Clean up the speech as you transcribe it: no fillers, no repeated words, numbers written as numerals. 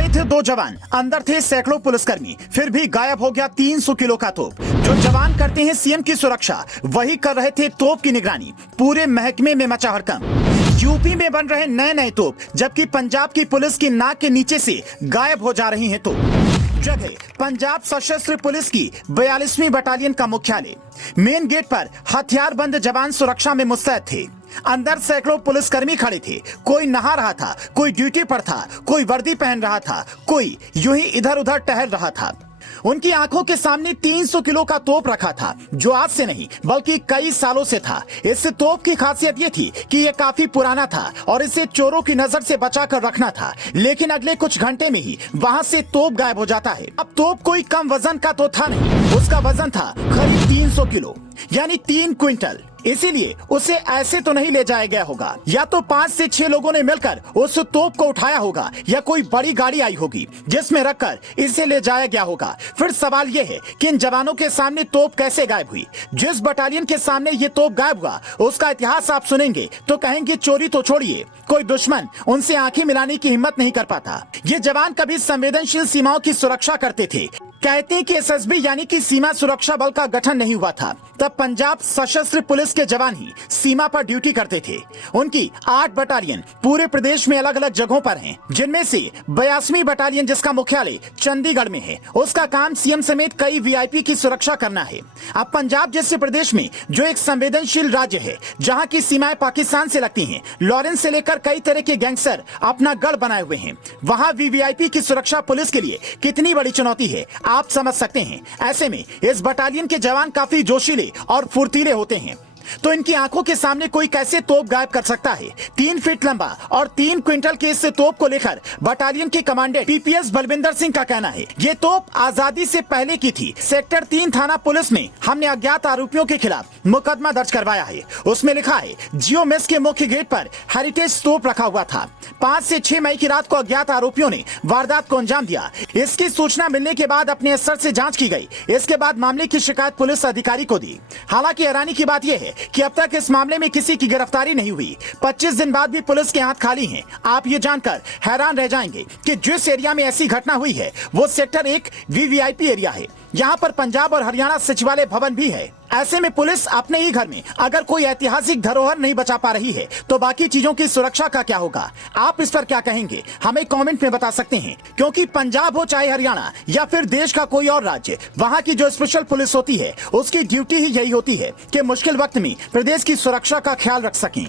खड़े थे दो जवान, अंदर थे सैकड़ों पुलिसकर्मी, फिर भी गायब हो गया 300 किलो का तोप। जो जवान करते हैं सीएम की सुरक्षा, वही कर रहे थे तोप की निगरानी। पूरे महकमे में मचा हड़कंप। यूपी में बन रहे नए नए तोप, जबकि पंजाब की पुलिस की नाक के नीचे से गायब हो जा रही हैं तोप। जगह पंजाब सशस्त्र पुलिस की 42वीं बटालियन का मुख्यालय। मेन गेट पर हथियारबंद जवान सुरक्षा में मुस्तैद थे। अंदर सैकड़ों पुलिसकर्मी खड़े थे। कोई नहा रहा था, कोई ड्यूटी पर था, कोई वर्दी पहन रहा था, कोई यूं ही इधर उधर टहल रहा था। उनकी आंखों के सामने 300 किलो का तोप रखा था, जो आज से नहीं बल्कि कई सालों से था। इस तोप की खासियत ये थी कि ये काफी पुराना था और इसे चोरों की नजर से बचाकर रखना था। लेकिन अगले कुछ घंटे में ही वहाँ से तोप गायब हो जाता है। अब तोप कोई कम वजन का तो था नहीं, उसका वजन था करीब 300 किलो यानी 3 क्विंटल। इसीलिए उसे ऐसे तो नहीं ले जाया गया होगा। या तो 5 से 6 लोगों ने मिलकर उस तोप को उठाया होगा, या कोई बड़ी गाड़ी आई होगी जिसमें रखकर इसे ले जाया गया होगा। फिर सवाल यह है कि इन जवानों के सामने तोप कैसे गायब हुई। जिस बटालियन के सामने ये तोप गायब हुआ, उसका इतिहास आप सुनेंगे तो कहेंगे चोरी तो छोड़िए, कोई दुश्मन उनसे आंखें मिलाने की हिम्मत नहीं कर पाता। ये जवान कभी संवेदनशील सीमाओं की सुरक्षा करते थे। कहते हैं कि एसएसबी यानी कि सीमा सुरक्षा बल का गठन नहीं हुआ था, तब पंजाब सशस्त्र पुलिस के जवान ही सीमा पर ड्यूटी करते थे। उनकी 8 बटालियन पूरे प्रदेश में अलग अलग जगहों पर हैं, जिनमें से 82वीं बटालियन जिसका मुख्यालय चंडीगढ़ में है, उसका काम सीएम समेत कई वीआईपी की सुरक्षा करना है। अब पंजाब जैसे प्रदेश में, जो एक संवेदनशील राज्य है, जहाँ की सीमाएं पाकिस्तान से लगती है, लॉरेंस से लेकर कई तरह के गैंगस्टर अपना गढ़ बनाए हुए हैं, वहाँ वीवीआईपी की सुरक्षा पुलिस के लिए कितनी बड़ी चुनौती है आप समझ सकते हैं। ऐसे में इस बटालियन के जवान काफी जोशीले और फुर्तीले होते हैं, तो इनकी आंखों के सामने कोई कैसे तोप गायब कर सकता है। 3 फीट लंबा और 3 क्विंटल के इस तोप को लेकर बटालियन के कमांडेंट पीपीएस बलविंदर सिंह का कहना है, ये तोप आजादी से पहले की थी। सेक्टर 3 थाना पुलिस में हमने अज्ञात आरोपियों के खिलाफ मुकदमा दर्ज करवाया है। उसमें लिखा है, जियो मेस के मुख्य गेट पर हेरिटेज तोप रखा हुआ था। 5 से 6 मई की रात को अज्ञात आरोपियों ने वारदात को अंजाम दिया। इसकी सूचना मिलने के बाद अपने स्तर से जांच की गई। इसके बाद मामले की शिकायत पुलिस अधिकारी को दी। हालांकि हैरानी की बात यह है कि अब तक इस मामले में किसी की गिरफ्तारी नहीं हुई। 25 दिन बाद भी पुलिस के हाथ खाली हैं। आप ये जानकर हैरान रह जाएंगे कि जिस एरिया में ऐसी घटना हुई है, वो सेक्टर 1 वीवीआईपी एरिया है। यहाँ पर पंजाब और हरियाणा सचिवालय भवन भी है। ऐसे में पुलिस अपने ही घर में अगर कोई ऐतिहासिक धरोहर नहीं बचा पा रही है, तो बाकी चीजों की सुरक्षा का क्या होगा? आप इस पर क्या कहेंगे, हमें कमेंट में बता सकते हैं। क्योंकि पंजाब हो चाहे हरियाणा या फिर देश का कोई और राज्य, वहाँ की जो स्पेशल पुलिस होती है, उसकी ड्यूटी ही यही होती है कि मुश्किल वक्त में प्रदेश की सुरक्षा का ख्याल रख सकें।